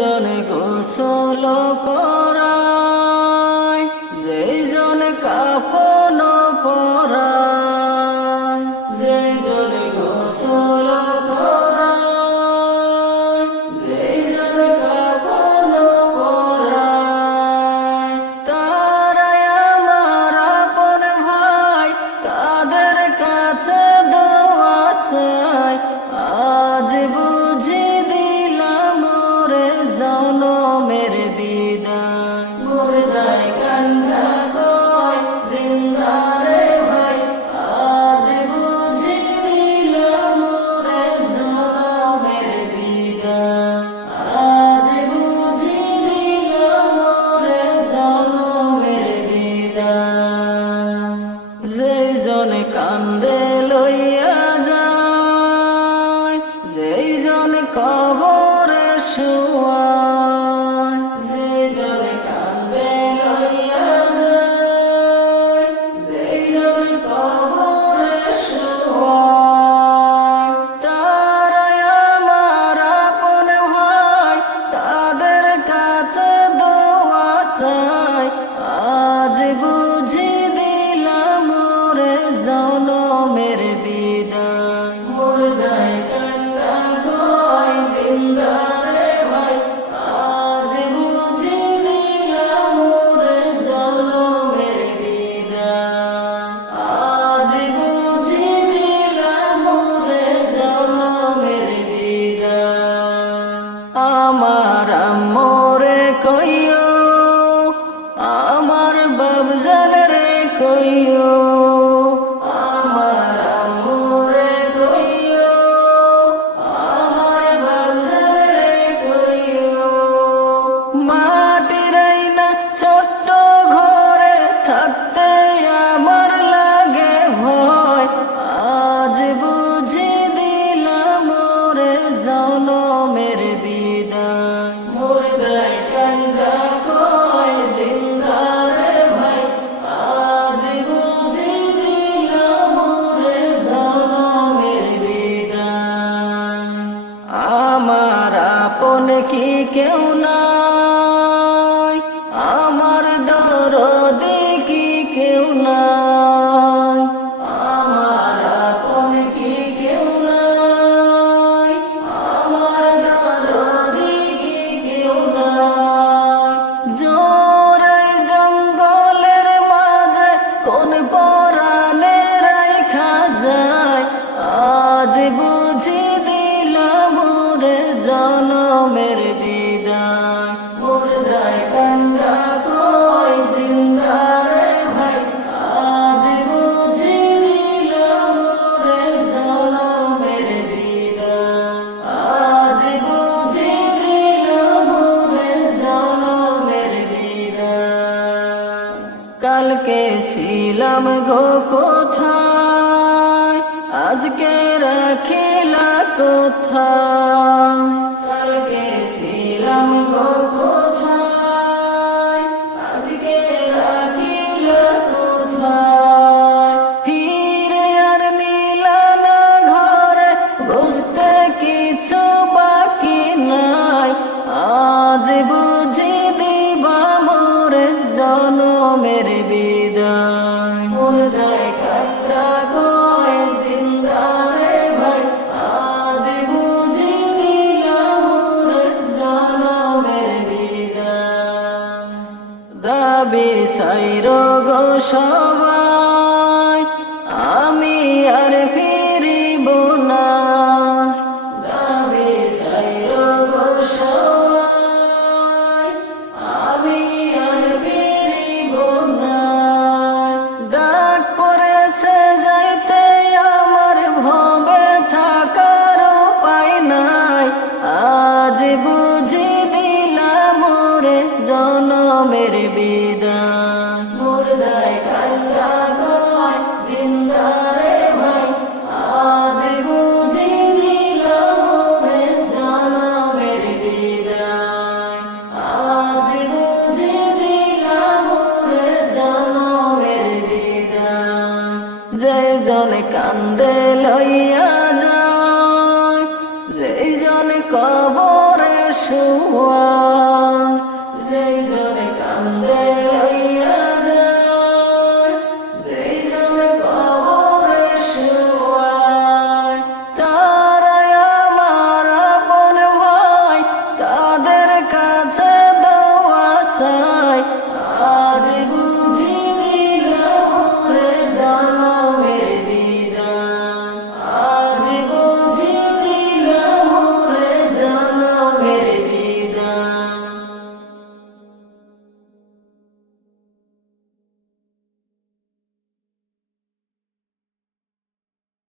জন গোসল করায়, যেই জন কাফন পরায়, যেই জন গোসল করায়, যেই জন কাফন পরায়, তারাই আমার আপন ভাই, তাদের কাছে দোয়া চাই। আজ বুঝি দিলাম মোরে জনমের বিদায়, মুর্দায় কান্দা কয় জিন্দা রে ভাই। আজ বুঝি দিলাম মোরে জনমের বিদায়, আজ বুঝি দিলাম মোরে জনমের বিদায়। যেই জন কান্দে লইয়া যায়, যেই জন কবরে শুয়ায়, যেই জন কান্দে লইয়া যায়, যেই জন কবরে শুয়ায়, তারাই আমার আপন ভাই, তাদের কাছে দোয়া চাই। আজ বুঝি দিলাম মোরে জনমের বিদায়, মুর্দায় কান্দা কয় জিন্দা রে ভাই। আজ বুঝি দিলাম মোরে জনমের বিদায়, আজ বুঝি দিলাম মোরে জনমের বিদায়। আমার আম্মরে কইও, আমার বাবজান রে কইও, আমার আম্মরে কইও, আমার বাবজান রে কইও। মাটির আয়না ছোট্ট ঘরে থাকতে আমার লাগে ভয়। আজ বুঝি দিলাম মোরে জনমের বিদায়, মুর্দায় কান্দা কয় জিন্দা রে ভাই। আজ বুঝি দিলাম মোরে জনমের বিদায়। আমার আপন কি কেউ নাই, আমার দরদি কি কেউ নাই, আমার আপন কি কেউ নাই, আমার দরদি কি কেউ নাই। জোরাই জঙ্গলের মাঝে কোন পরাণে রাইখা যায়। আজ বুঝি দিলাম মোরে জনমের বিদায়, মুর্দায় কান্দা কয় জিন্দা রে ভাই। আজ বুঝি দিলাম মোরে জনমের বিদায়, আজ বুঝি দিলাম মোরে জনমের বিদায়। কালকে ছিলাম গো কোথায়, আজকে রাখিলা কোথায়। কালকে ছিলাম গো কোথায়, আজকে রাখিলা কোথায়। ফিরে আর মিলানা ঘরে, বুঝতে কিছু বাকি নাই। আজ বুঝি দিবা মোরে জনমের বিদায়, মুর্দায় কান্দা কয় জিন্দা রে ভাই। আজ বুঝি দিলাম মোরে জনমের বিদায়। দাবি সাইরো গো সবাই, আমি আর ফিরিব না। দাবি সাইরো গো সবাই, আমি আর ফিরিব না। ডাক পড়েছে যাইতে আমার, ভবে থাকার উপায় নাই। আজ বুঝি দিলাম মোরে জনমের বিদায়, মুর্দায় কান্দা কয় জিন্দা রে ভাই। আজ বুঝি দিলাম মোরে জনমের বিদায়, আজ বুঝি দিলাম মোরে জনমের বিদায়। যেই জন কান্দে লইয়া যায়, যেই জন কবরে শুয়া